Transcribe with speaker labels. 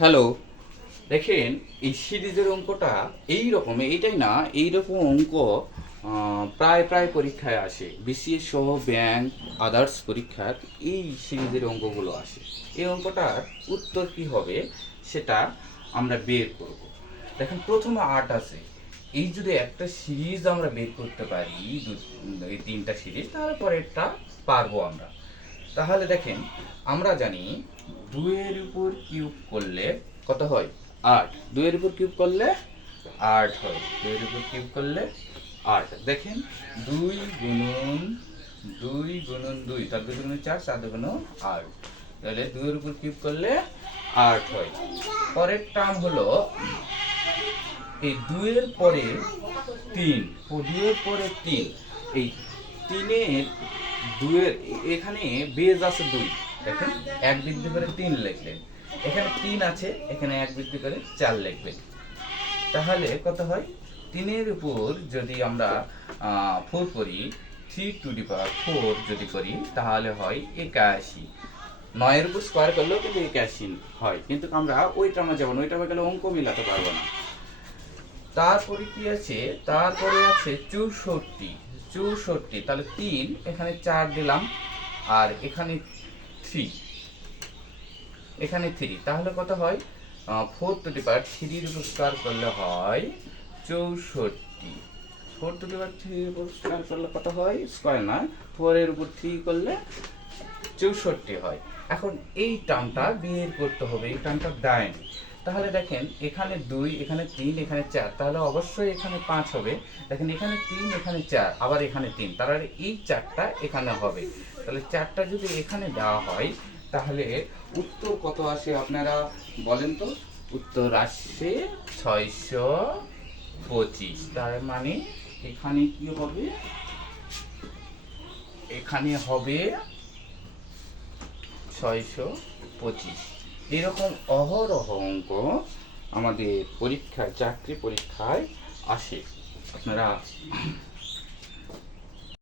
Speaker 1: Hello. দেখেন, এই সিরিজের অঙ্কটা এই রকম এইটাই না এই রকম অঙ্ক প্রায় প্রায় পরীক্ষায় আসে। বিসিএস সহ ব্যাংক আদার্স পরীক্ষার এই সিরিজের অঙ্কগুলো আসে। এই অঙ্কটার উত্তর কি হবে সেটা আমরা বের করব। দেখেন, প্রথমে আট আছে। এই যদি একটা সিরিজ আমরা বের করতে পারি এই তিনটা সিরিজ তাহলে পরেরটা পারব আমরা। তাহলে দেখেন, আমরা জানি দুইয়ের উপর কিউব করলে কত হয়? আট। দুইয়ের উপর কিউব করলে আট হয়। দুইয়ের উপর কিউব করলে আট। দেখেন, দুই গুণন দুই গুণন দুই, তার দুই গুণন চার চার গুণন আট। তাহলে দুইয়ের উপর কিউব করলে আট হয়। পরের টার্ম হলো, এই দুইয়ের পরে তিন দুইয়ের পরে তিন, এই তিনের দুইয়ের এখানে বেজ আছে দুই, দেখেন? এক বৃদ্ধি করে তিন লিখলেন। এখানে তিন আছে, এখানে এক বৃদ্ধি করে চার লিখবেন। তাহলে কত হয়? তিনের উপর যদি আমরা ফোর করি three to the power four যদি করি, তাহলে হয় একাশি। নয়ের উপর স্কোয়ার করলেও কিন্তু একাশি হয়। কিন্তু আমরা ওইটা আমরা যাব ওইটা গেলে অঙ্ক মিলাতে পারব না। তারপরে কি আছে? তারপরে আছে চৌষট্টি। চৌষট্টি, তাহলে তিন, এখানে চার দিলাম, আর এখানে থ্রি এখানে থ্রি তাহলে কত হয়? ফোর টু দি পাওয়ার উপর স্কোয়ার করলে হয় চৌষট্টি। ফোর টু দি পাওয়ার উপর স্কোয়ার করলে কত হয়? স্কোয়ার না। ফোরের উপর থ্রি করলে চৌষট্টি হয়। এখন এই টার্মটা বের করতে হবে, এই টার্মটা দেয় তাহলে দেখেন, এখানে দুই, এখানে তিন, এখানে চার, তাহলে অবশ্যই এখানে পাঁচ হবে। দেখেন, এখানে তিন, এখানে চার, আবার এখানে তিন, তাহলে এই চারটা এখানে হবে। তাহলে চারটা যদি এখানে দেওয়া হয়, তাহলে উত্তর কত আসে আপনারা বলেন তো? উত্তর আসছে ছয়শো পঁচিশ। তার মানে এখানে কি হবে? এখানে হবে ছয়শো পঁচিশ। এরকম অহরহ অঙ্ক আমাদের পরীক্ষায় চাকরি পরীক্ষায় আসে। আপনারা